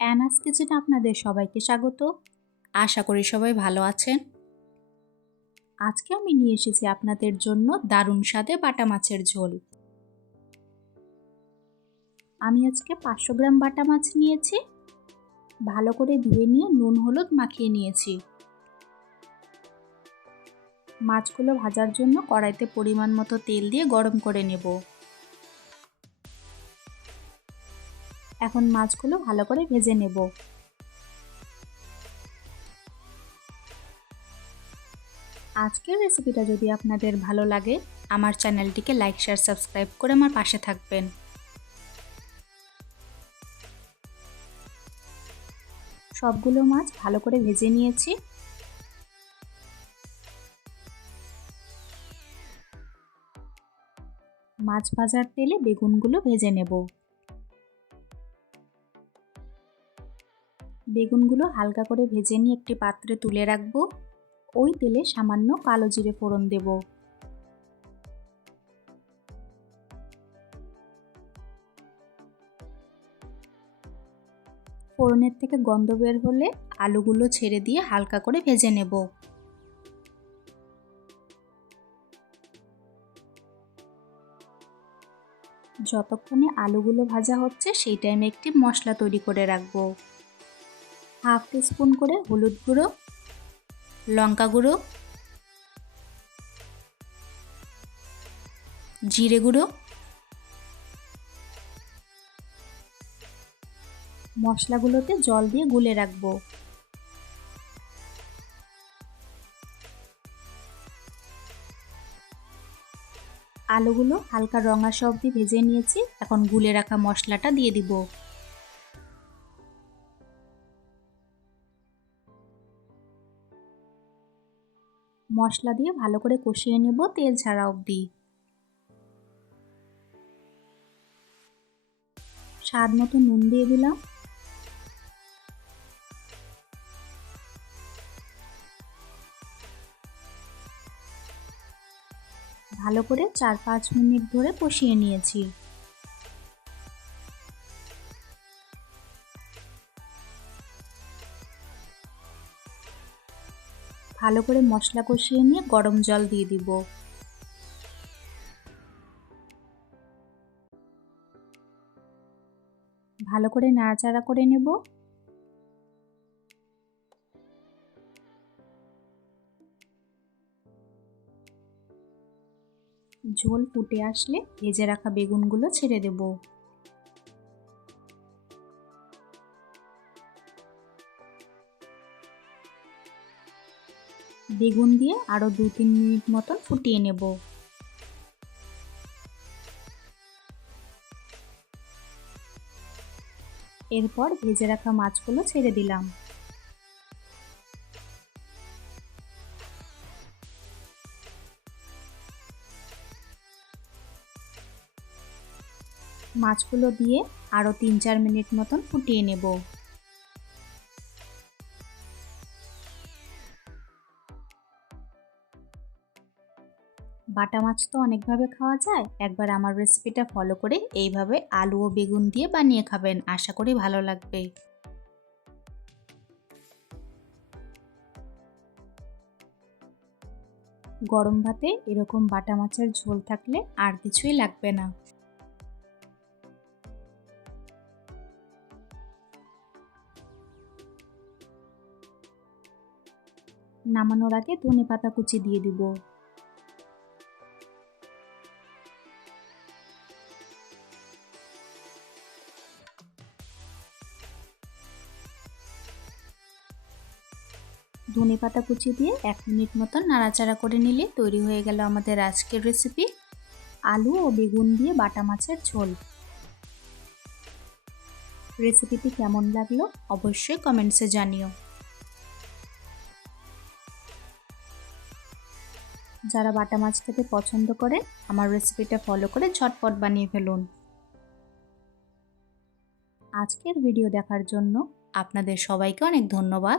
অ্যানাস কিচেনে আপনাদের সবাইকে স্বাগত। আশা করি সবাই ভালো আছেন। আজকে আমি নিয়ে এসেছি আপনাদের জন্য দারুণ স্বাদে বাটা মাছের ঝোল। আমি আজকে পাঁচশো গ্রাম বাটা মাছ নিয়েছি। ভালো করে ধুয়ে নিয়ে নুন, হলুদ মাখিয়ে নিয়েছি। মাছগুলো ভাজার জন্য কড়াইতে পরিমাণ মতো তেল দিয়ে গরম করে নেব। এখন মাছগুলো ভালো করে ভেজে নেব। আজকের রেসিপিটা যদি আপনাদের ভালো লাগে, আমার চ্যানেলটিকে লাইক, শেয়ার, সাবস্ক্রাইব করে আমার পাশে থাকবেন। সবগুলো মাছ ভালো করে ভেজে নিয়েছি। মাছ ভাজার তেলে বেগুনগুলো ভেজে নেব। বেগুনগুলো হালকা করে ভেজে নিয়ে একটি পাত্রে তুলে রাখব। ওই তেলে সামান্য কালো জিরে ফোড়ন দেব। ফোড়নের থেকে গন্ধ বের হলে আলুগুলো ছেড়ে দিয়ে হালকা করে ভেজে নেব। যতক্ষণে আলুগুলো ভাজা হচ্ছে সেই টাইমে একটি মশলা তৈরি করে রাখব। হাফ স্পুন করে হলুদ গুঁড়ো, লঙ্কা গুঁড়ো, জিরে গুঁড়ো, মশলাগুলোতে জল দিয়ে গুলে রাখব। আলুগুলো হালকা রঙা অবধি ভেজে নিয়েছি, এখন গুলে রাখা মশলাটা দিয়ে দিব। মশলা দিয়ে ভালো করে কষিয়ে নেব তেল ছাড়া অবধি। স্বাদ মতো নুন দিয়ে দিলাম। ভালো করে চার পাঁচ মিনিট ধরে কষিয়ে নিয়েছি। ভালো করে মশলা কষিয়ে নিয়ে গরম জল দিয়ে দিব। ভালো করে নাড়াচাড়া করে নেব। ঝোল ফুটে আসলে ভেজে রাখা বেগুনগুলো ছেড়ে দেবো। বেগুন দিয়ে আরও দু তিন মিনিট মতন ফুটিয়ে নেব। এরপর ভেজে রাখা মাছগুলো ছেড়ে দিলাম। মাছগুলো দিয়ে আরও তিন, চার মিনিট মতন ফুটিয়ে নেব। বাটা মাছ তো অনেকভাবে খাওয়া যায়। একবার আমার রেসিপিটা ফলো করে এইভাবে আলু ও বেগুন দিয়ে বানিয়ে খাবেন। আশা করি ভালো লাগবে। গরম ভাতে এরকম বাটা মাছের ঝোল থাকলে আর কিছুই লাগবে না। নামানোর আগে ধনে পাতা কুচি দিয়ে দিব। ধনে পাতা কুচি দিয়ে এক মিনিট মতন নাড়াচাড়া করে নিলে তৈরি হয়ে গেল আমাদের আজকের রেসিপি আলু ও বেগুন দিয়ে বাটা মাছের ঝোল। রেসিপিটি কেমন লাগল অবশ্যই কমেন্টসে জানিও। যারা বাটা মাছ খেতে পছন্দ করে আমার রেসিপিটা ফলো করে ঝটপট বানিয়ে ফেলুন। আজকের ভিডিও দেখার জন্য আপনাদের সবাইকে অনেক ধন্যবাদ।